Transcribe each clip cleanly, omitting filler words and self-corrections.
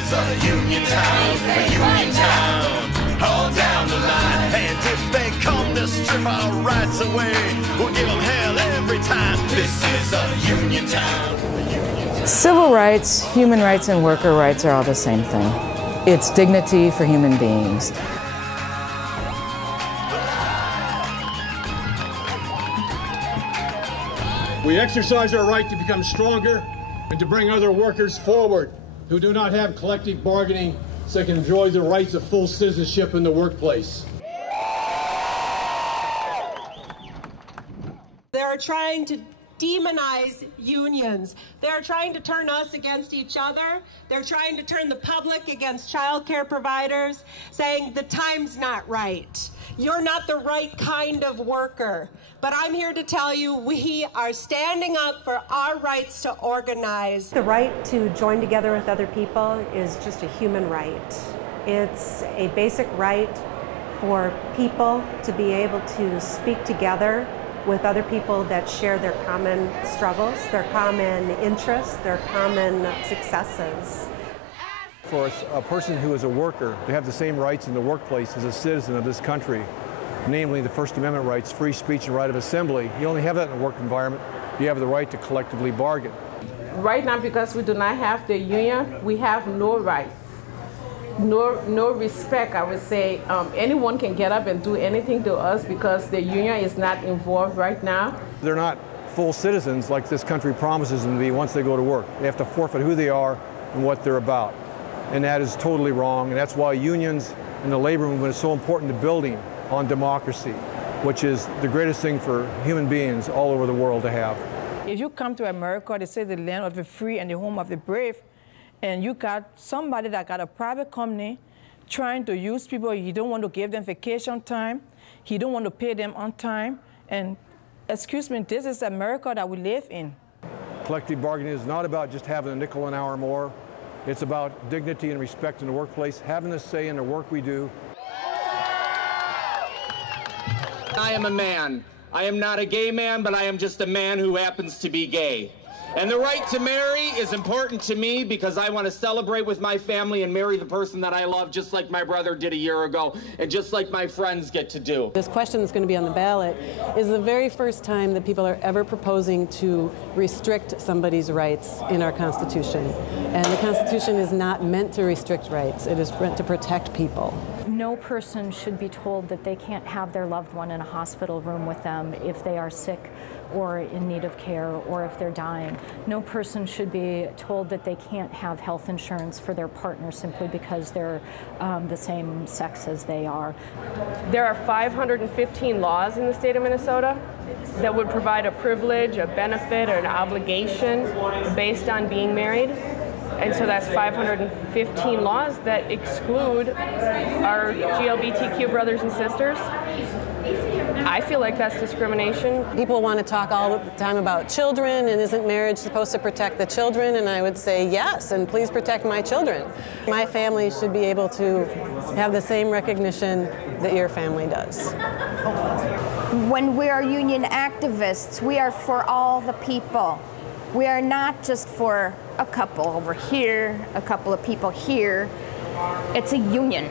is a union town, all down the line. And if they come to strip our rights away, we'll give them hell every time. This is a union town. Civil rights, human rights, and worker rights are all the same thing. It's dignity for human beings. We exercise our right to become stronger and to bring other workers forward who do not have collective bargaining so they can enjoy the rights of full citizenship in the workplace. They're trying to demonize unions. They're trying to turn us against each other. They're trying to turn the public against child care providers, saying the time's not right. You're not the right kind of worker. But I'm here to tell you we are standing up for our rights to organize. The right to join together with other people is just a human right. It's a basic right for people to be able to speak together with other people that share their common struggles, their common interests, their common successes. For a person who is a worker to have the same rights in the workplace as a citizen of this country, namely the First Amendment rights, free speech and right of assembly, you only have that in a work environment. You have the right to collectively bargain. Right now, because we do not have the union, we have no rights. No respect, I would say. Anyone can get up and do anything to us because the union is not involved right now. They're not full citizens like this country promises them to be once they go to work. They have to forfeit who they are and what they're about. And that is totally wrong, and that's why unions and the labor movement is so important to building on democracy, which is the greatest thing for human beings all over the world to have. If you come to America, they say the land of the free and the home of the brave, and you got somebody that got a private company trying to use people. You don't want to give them vacation time. You don't want to pay them on time. And excuse me, this is America that we live in. Collective bargaining is not about just having a nickel an hour more. It's about dignity and respect in the workplace, having a say in the work we do. I am a man. I am not a gay man, but I am just a man who happens to be gay. And the right to marry is important to me because I want to celebrate with my family and marry the person that I love, just like my brother did a year ago, and just like my friends get to do. This question that's going to be on the ballot is the very first time that people are ever proposing to restrict somebody's rights in our Constitution. And the Constitution is not meant to restrict rights. It is meant to protect people. No person should be told that they can't have their loved one in a hospital room with them if they are sick or in need of care, or if they're dying. No person should be told that they can't have health insurance for their partner simply because they're the same sex as they are. There are 515 laws in the state of Minnesota that would provide a privilege, a benefit, or an obligation based on being married. And so that's 515 laws that exclude our GLBTQ brothers and sisters. I feel like that's discrimination. People want to talk all the time about children, and isn't marriage supposed to protect the children? And I would say yes, and please protect my children. My family should be able to have the same recognition that your family does. When we are union activists, we are for all the people. We are not just for a couple over here, a couple of people here. It's a union.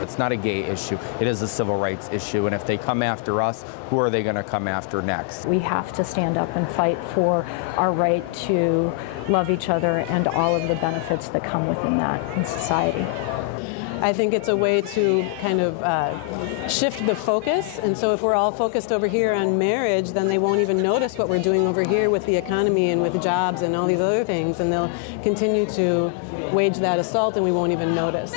It's not a gay issue. It is a civil rights issue. And if they come after us, who are they going to come after next? We have to stand up and fight for our right to love each other and all of the benefits that come within that in society. I think it's a way to kind of shift the focus, and so if we're all focused over here on marriage, then they won't even notice what we're doing over here with the economy and with jobs and all these other things, and they'll continue to wage that assault and we won't even notice.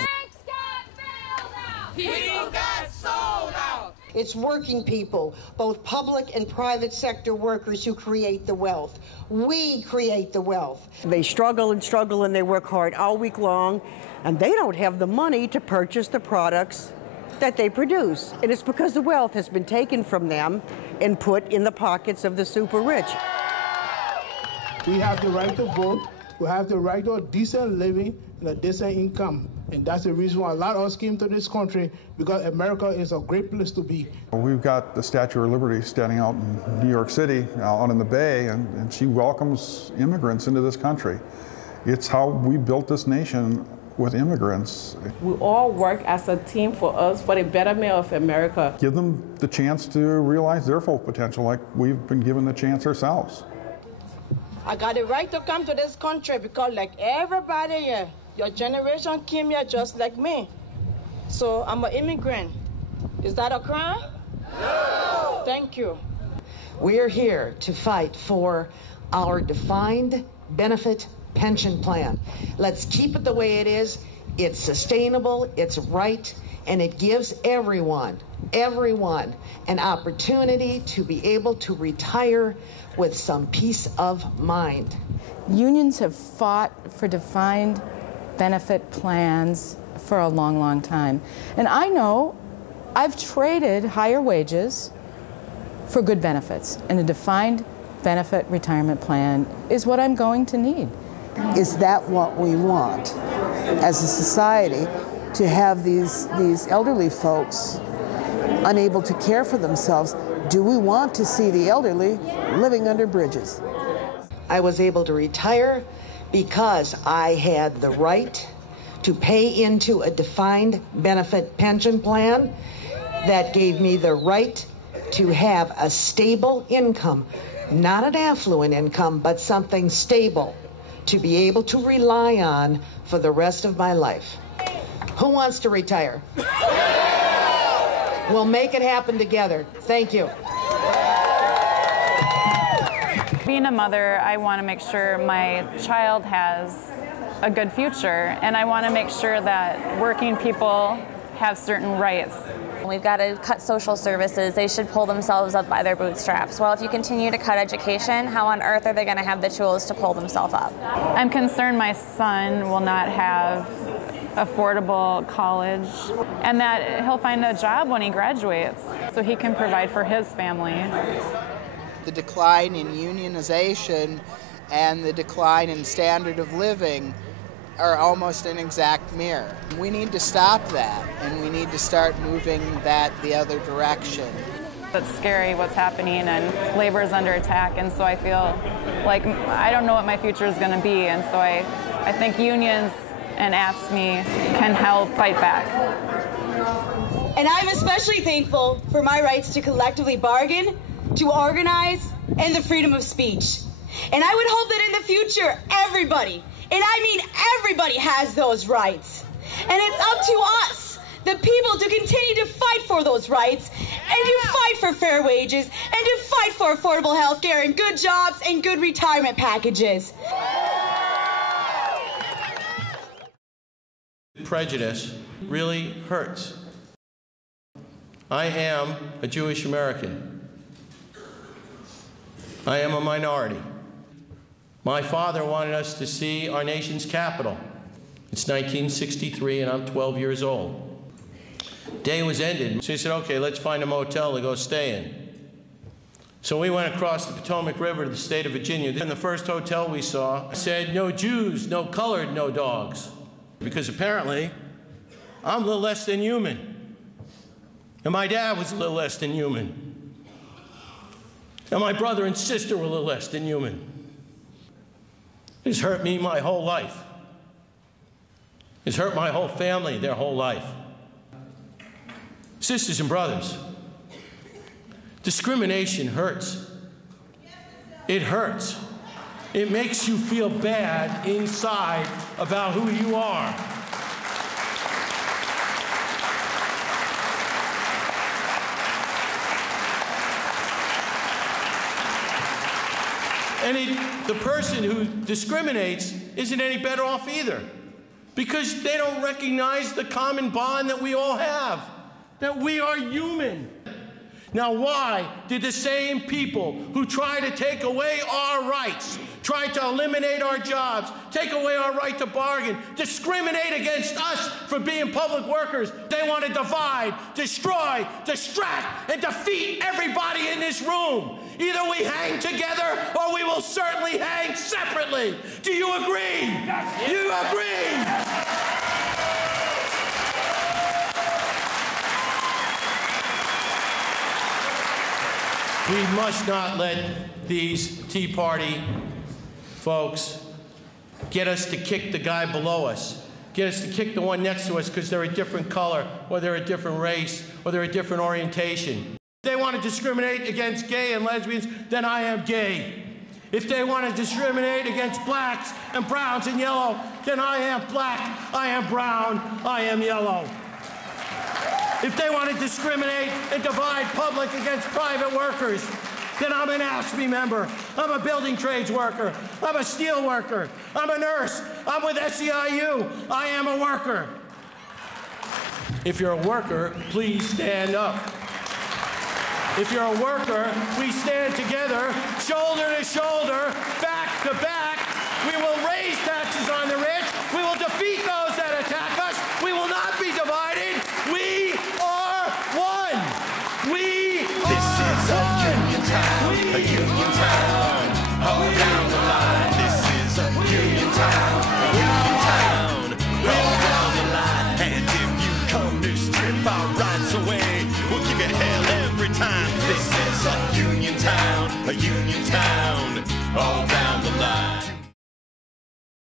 People got sold out. It's working people, both public and private sector workers, who create the wealth. We create the wealth. They struggle and struggle and they work hard all week long, and they don't have the money to purchase the products that they produce. And it's because the wealth has been taken from them and put in the pockets of the super rich. We have the right to vote. We have the right to a decent living and a decent income. And that's the reason why a lot of us came to this country, because America is a great place to be. We've got the Statue of Liberty standing out in New York City, out in the Bay, and she welcomes immigrants into this country. It's how we built this nation with immigrants. We all work as a team for the betterment of America. Give them the chance to realize their full potential like we've been given the chance ourselves. I got the right to come to this country because like everybody here, your generation came here just like me. So I'm an immigrant. Is that a crime? No! Thank you. We're here to fight for our defined benefit pension plan. Let's keep it the way it is. It's sustainable, it's right, and it gives everyone an opportunity to be able to retire with some peace of mind. Unions have fought for defined benefit plans for a long, long time. And I know I've traded higher wages for good benefits, and a defined benefit retirement plan is what I'm going to need. Is that what we want as a society, to have these elderly folks unable to care for themselves? Do we want to see the elderly living under bridges? I was able to retire because I had the right to pay into a defined benefit pension plan that gave me the right to have a stable income, not an affluent income, but something stable to be able to rely on for the rest of my life. Who wants to retire? We'll make it happen together. Thank you. Being a mother, I want to make sure my child has a good future, and I want to make sure that working people have certain rights. We've got to cut social services. They should pull themselves up by their bootstraps. Well, if you continue to cut education, how on earth are they going to have the tools to pull themselves up? I'm concerned my son will not have affordable college, and that he'll find a job when he graduates so he can provide for his family. The decline in unionization and the decline in standard of living are almost an exact mirror. We need to stop that, and we need to start moving that the other direction. It's scary what's happening, and labor is under attack, and so I feel like I don't know what my future is going to be, and so I think unions and AFSCME can help fight back. And I'm especially thankful for my rights to collectively bargain, to organize, and the freedom of speech. And I would hope that in the future, everybody, and I mean everybody, has those rights. And it's up to us, the people, to continue to fight for those rights, and to fight for fair wages, and to fight for affordable health care and good jobs and good retirement packages. Prejudice really hurts. I am a Jewish American. I am a minority. My father wanted us to see our nation's capital. It's 1963 and I'm 12 years old. Day was ended, so he said, okay, let's find a motel to go stay in. So we went across the Potomac River to the state of Virginia. And the first hotel we saw said, no Jews, no colored, no dogs. Because apparently, I'm a little less than human. And my dad was a little less than human. And my brother and sister were a little less than human. It's hurt me my whole life. It's hurt my whole family their whole life. Sisters and brothers, discrimination hurts. It hurts. It makes you feel bad inside about who you are. And the person who discriminates isn't any better off either, because they don't recognize the common bond that we all have, that we are human. Now, why did the same people who try to take away our rights, try to eliminate our jobs, take away our right to bargain, discriminate against us for being public workers? They want to divide, destroy, distract, and defeat everybody in this room. Either we hang together or we will certainly hang separately. Do you agree? Yes. You agree? We must not let these Tea Party folks get us to kick the guy below us, get us to kick the one next to us because they're a different color, or they're a different race, or they're a different orientation. If they want to discriminate against gay and lesbians, then I am gay. If they want to discriminate against blacks and browns and yellow, then I am black, I am brown, I am yellow. If they want to discriminate and divide public against private workers, then I'm an AFSCME member. I'm a building trades worker. I'm a steel worker. I'm a nurse. I'm with SEIU. I am a worker. If you're a worker, please stand up. If you're a worker, we stand together, shoulder to shoulder, back to back. We will raise taxes on the rich. We will defeat those that attack us. We will not be divided. We are one. We This is a union town, a union town. Hold down the line. This is a union town, a union town. Hold down the line. And if you come to strip our rights away, we'll give you hell every time. This is a union town, a union town. All down the